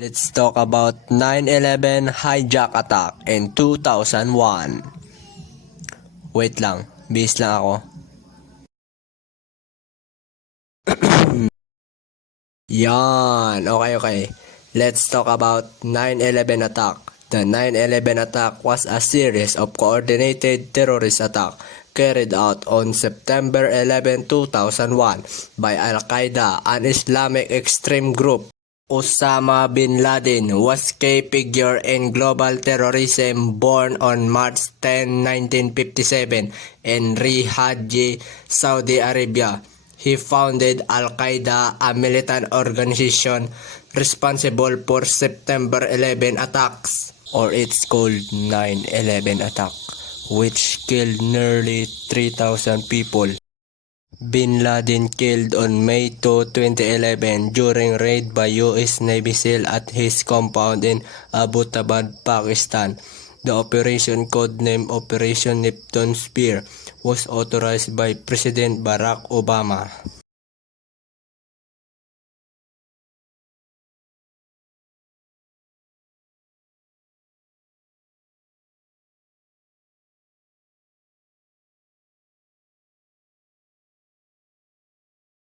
Let's talk about 9/11 hijack attack in 2001. Wait lang, bis lang ako. Yan, okay. Let's talk about 9/11 attack. The 9/11 attack was a series of coordinated terrorist attack carried out on September 11, 2001 by Al-Qaeda, an Islamic extreme group. Osama bin Laden was key figure in global terrorism, born on March 10, 1957 in Riyadh, Saudi Arabia. He founded Al-Qaeda, a militant organization responsible for September 11 attacks, or it's called 9/11 attack, which killed nearly 3,000 people. Bin Laden killed on May 2, 2011 during raid by US Navy SEAL at his compound in Abbottabad, Pakistan. The operation, codenamed Operation Neptune Spear, was authorized by President Barack Obama.